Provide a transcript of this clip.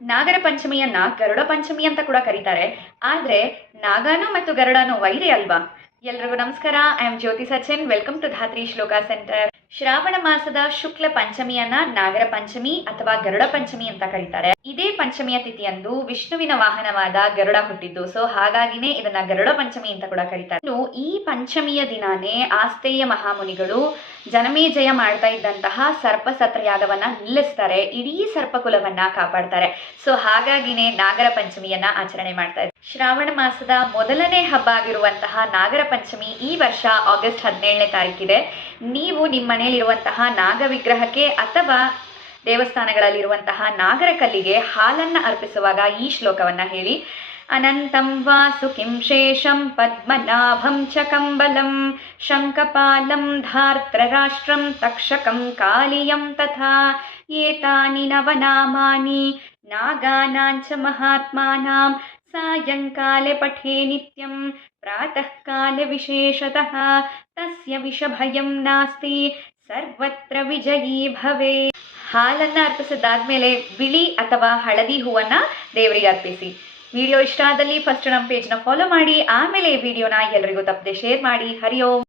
ನಾಗರ ಪಂಚಮಿಯನ್ನ ಗರುಡ ಪಂಚಮಿ ಅಂತ ಕೂಡ ಕರೀತಾರೆ. ಆದ್ರೆ ನಾಗನು ಮತ್ತು ಗರುಡನು ವೈರಿ ಅಲ್ವಾ? ಎಲ್ರಿಗೂ ನಮಸ್ಕಾರ. I am Jyothi Sachin. Welcome to Dhatri Shloka centre. Shravana ಮಾಸದ ಶುಕ್ಲ ಪಂಚಮಿಯನ್ನ ನಾಗರ ಪಂಚಮಿ ಅಥವಾ ಗರುಡ ಪಂಚಮಿ ಅಂತ ಕರೀತಾರೆ. ಇದೇ ಪಂಚಮಿಯ ತಿಥಿಯಂದು ವಿಷ್ಣುವಿನ ವಾಹನವಾದ ಗರುಡ ಹುಟ್ಟಿದ್ದು. ಸೊ ಹಾಗಾಗಿನೇ ಇದನ್ನ ಗರುಡ ಪಂಚಮಿ ಅಂತ ಕೂಡ ಕರೀತಾರೆ. ಇನ್ನು ಈ ಪಂಚಮಿಯ ದಿನಾನೇ ಆಸ್ತೇಯ ಮಹಾಮುನಿಗಳು ಜನಮೇಜಯ ಮಾಡ್ತಾ ಇದ್ದಂತಹ ಸರ್ಪಸತ್ರ ಯಾಗವನ್ನ ನಿಲ್ಲಿಸ್ತಾರೆ. ಇಡೀ ಸರ್ಪಕುಲವನ್ನ ಕಾಪಾಡ್ತಾರೆ. ಸೊ ಹಾಗಾಗಿನೇ ನಾಗರ ಪಂಚಮಿಯನ್ನ ಆಚರಣೆ ಮಾಡ್ತಾ ಇದ್ದಾರೆ. ಶ್ರಾವಣ ಮಾಸದ ಮೊದಲನೇ ಹಬ್ಬ ಆಗಿರುವಂತಹ ನಾಗರ ಪಂಚಮಿ ಈ ವರ್ಷ ಆಗಸ್ಟ್ 17ನೇ ತಾರೀಕಿದೆ. ನೀವು ನಿಮ್ಮ ಮನೆಯಲ್ಲಿರುವಂತಹ ನಾಗ ವಿಗ್ರಹಕ್ಕೆ ಅಥವಾ ದೇವಸ್ಥಾನಗಳಲ್ಲಿರುವಂತಹ ನಾಗರ ಕಲ್ಲಿಗೆ ಹಾಲನ್ನ ಅರ್ಪಿಸುವಾಗ ಈ ಶ್ಲೋಕವನ್ನ ಹೇಳಿ. ಅನಂತಂ ವಾಸುಕಿಂ ಶೇಷಂ ಪದ್ಮನಾಭಂ ಚ ಕಂಬಲಂ ಶಂಖಪಾಲಂ ಧಾರ್ತ್ರರಾಷ್ಟ್ರಂ ತಕ್ಷಕಂ ಕಾಲಿಯಂ ತಥಾ ಏತಾನಿ ನವನಾಮಾನಿ ನಾಗಾನಾಂಚ ಮಹಾತ್ಮಾನಾಂ ಸಾಯಂಕಾಲೆ ಪಠೇ ನಿತ್ಯಂ ಪ್ರಾತಃ ಕಾಲೆ ವಿಶೇಷತಃ ತಸ್ಯ ವಿಷಭಯಂ ನಾಸ್ತಿ ಸರ್ವತ್ರ ವಿಜಯೀ ಭವೆ. ಹಾಲನ್ನ ಅರ್ಪಿಸಿದಾದ್ಮೇಲೆ ಬಿಳಿ ಅಥವಾ ಹಳದಿ ಹೂವನ್ನ ದೇವರಿಗೆ ಅರ್ಪಿಸಿ. ವಿಡಿಯೋ ಇಷ್ಟ ಆದಲ್ಲಿ ಫಸ್ಟ್ ನಮ್ಮ ಪೇಜ್ನ ಫಾಲೋ ಮಾಡಿ, ಆಮೇಲೆ ಈ ವಿಡಿಯೋನ ಎಲ್ಲರಿಗೂ ತಪ್ಪದೆ ಶೇರ್ ಮಾಡಿ. ಹರಿ ಓಂ.